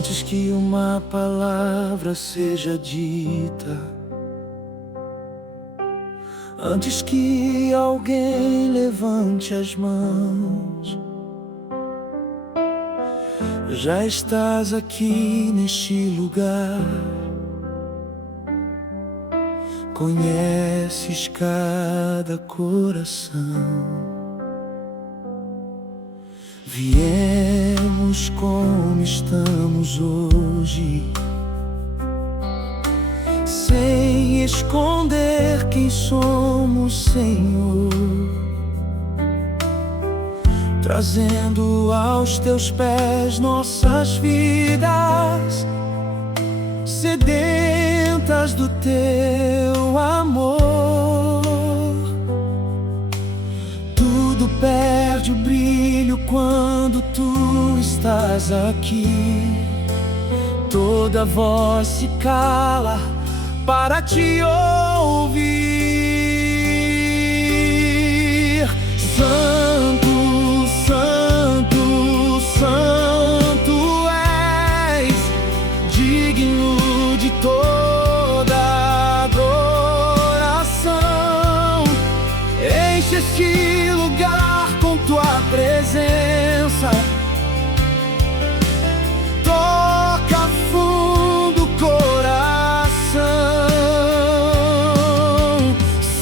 Antes que uma palavra seja dita, antes que alguém levante as mãos, já estás aqui neste lugar. Conheces cada coração. Viemos como estamos hoje, sem esconder quem somos, Senhor, trazendo aos teus pés nossas vidas, sedentas do teu amor. Tudo perde o brilho quando tu estás aqui. Toda voz se cala para te ouvir. Santo, Santo, Santo és, digno de toda adoração. Enche este lugar com tua presença. Toca fundo o coração.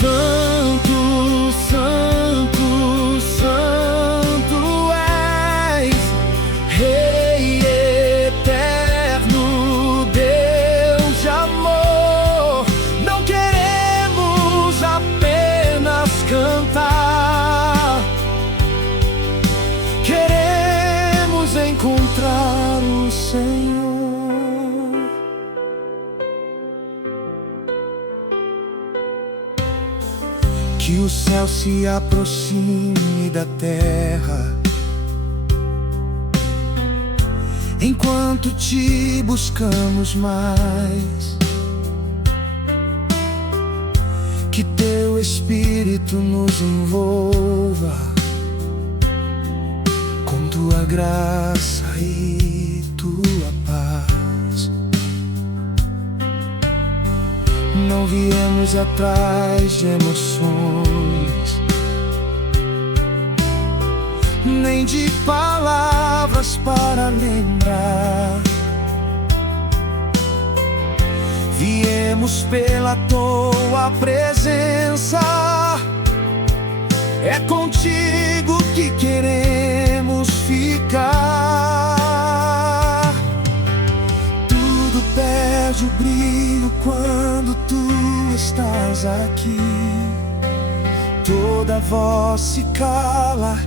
Santo, Santo, Santo és, Rei eterno, Deus de amor. Não queremos apenas cantar, queremos encontrar o Senhor. Que o céu se aproxime da terra, enquanto te buscamos mais. Que teu Espírito nos envolva com tua graça e tua paz. Não viemos atrás de emoções, nem de palavras para lembrar. Viemos pela tua presença. É contigo que queremos ficar. Tudo perde o brilho quando tu estás aqui. Toda voz se cala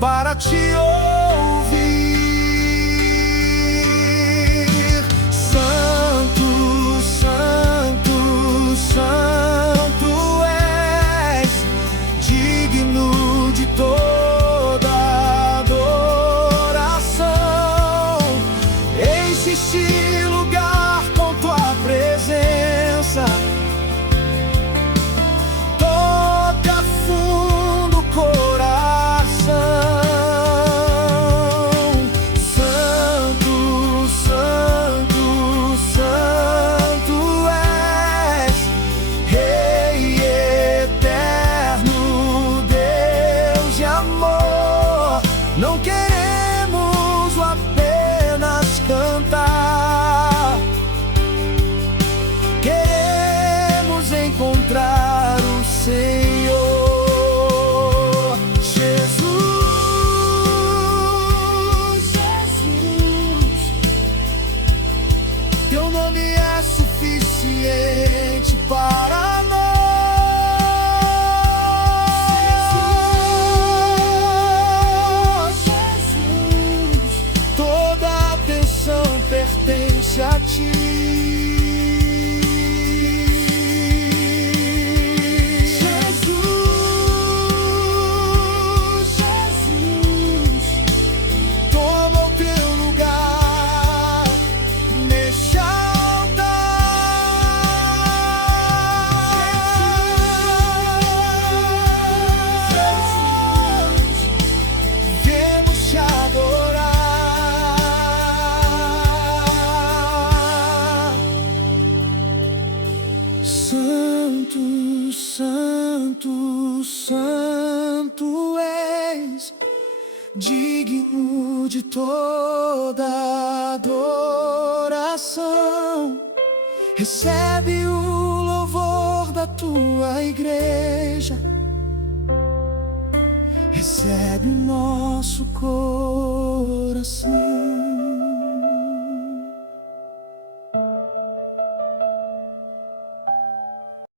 para te ouvir. Santo, Santo, Santo és, digno de toda adoração. Enche este lugar com tua presença. Toca fundo o coração. Santo, Santo, Santo és, Rei eterno, Deus de amor. Não queremos apenas cantar, queremos encontrar o Senhor. Jesus, Jesus, teu nome é suficiente para nós. Jesus, toda atenção pertence a ti. Jesus, Jesus, toma o teu lugar neste altar. Viemos te adorar. és digno de toda adoração. Recebe o louvor da tua igreja, recebe o nosso coração.